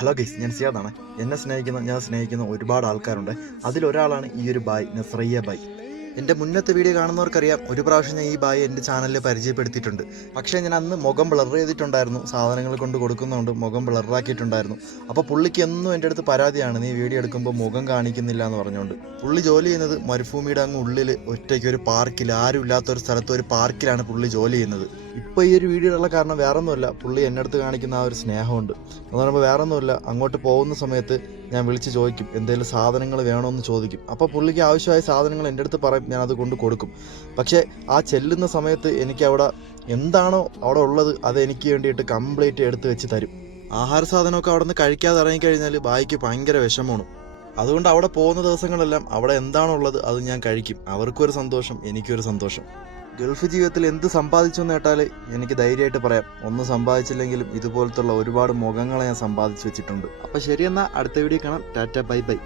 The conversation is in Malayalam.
ഹലോ ഗൈസ് ഞാൻ സിയാദാണ് എന്നെ സ്നേഹിക്കുന്ന ഞാൻ സ്നേഹിക്കുന്ന ഒരുപാട് ആൾക്കാരുണ്ട്. അതിലൊരാളാണ് ഈ ഒരു ബായ് നസ്രയ്യ ബായ്. എന്റെ മുന്നത്തെ വീഡിയോ കാണുന്നവർക്കറിയാം ഒരു പ്രാവശ്യം ഞാൻ ഈ ബായി എന്റെ ചാനലിൽ പരിചയപ്പെടുത്തിയിട്ടുണ്ട്. പക്ഷേ ഞാൻ അന്ന് മുഖം ബ്ലർ ചെയ്തിട്ടുണ്ടായിരുന്നു സാധനങ്ങൾ കൊണ്ട് കൊടുക്കുന്നതുകൊണ്ട് മുഖം ബ്ലറാക്കിയിട്ടുണ്ടായിരുന്നു അപ്പോൾ പുള്ളിക്ക് എന്നും എന്റെ അടുത്ത് പരാതിയാണ് നീ വീഡിയോ എടുക്കുമ്പോൾ മുഖം കാണിക്കുന്നില്ല എന്ന് പറഞ്ഞുകൊണ്ട്. പുള്ളി ജോലി ചെയ്യുന്നത് മരുഭൂമിയുടെ അങ്ങ് ഉള്ളിൽ ഒറ്റയ്ക്ക് ഒരു പാർക്കിൽ ആരും ഇല്ലാത്ത ഒരു സ്ഥലത്ത് ഒരു പാർക്കിലാണ് പുള്ളി ജോലി ചെയ്യുന്നത്. ഇപ്പോൾ ഈ ഒരു വീഡിയോയുള്ള കാരണം വേറൊന്നുമല്ല പുള്ളി എന്റെ അടുത്ത് കാണിക്കുന്ന ആ ഒരു സ്നേഹമുണ്ട്. എന്ന് പറയുമ്പോൾ വേറൊന്നുമില്ല അങ്ങോട്ട് പോകുന്ന സമയത്ത് ഞാൻ വിളിച്ച് ചോദിക്കും എന്തെങ്കിലും സാധനങ്ങൾ വേണമെന്ന് ചോദിക്കും. അപ്പോൾ പുള്ളിക്ക് ആവശ്യമായ സാധനങ്ങൾ എന്റെ അടുത്ത് പറയും ഞാൻ അത് കൊണ്ട് കൊടുക്കും. പക്ഷേ ആ ചെല്ലുന്ന സമയത്ത് എനിക്ക് അവിടെ എന്താണോ അവിടെ ഉള്ളത് അത് എനിക്ക് വേണ്ടിയിട്ട് കംപ്ലീറ്റ് എടുത്ത് വെച്ച് തരും. ആഹാര സാധനമൊക്കെ അവിടെ നിന്ന് കഴിക്കാതെ ഇറങ്ങിക്കഴിഞ്ഞാൽ ബായിക്ക് ഭയങ്കര വിഷമമാണ്. അതുകൊണ്ട് അവിടെ പോകുന്ന ദിവസങ്ങളെല്ലാം അവിടെ എന്താണോ ഉള്ളത് അത് ഞാൻ കഴിക്കും. അവർക്കൊരു സന്തോഷം എനിക്കൊരു സന്തോഷം. ഗൾഫ് ജീവിതത്തിൽ എന്ത് സമ്പാദിച്ചു എന്ന് കേട്ടാൽ എനിക്ക് ധൈര്യമായിട്ട് പറയാം. ഒന്നും സമ്പാദിച്ചില്ലെങ്കിലും ഇതുപോലത്തുള്ള ഒരുപാട് മുഖങ്ങളെ ഞാൻ സമ്പാദിച്ചു വെച്ചിട്ടുണ്ട്. അപ്പോൾ ശരിയെന്നാൽ അടുത്ത വീഡിയോ കാണാം. Tata bye bye.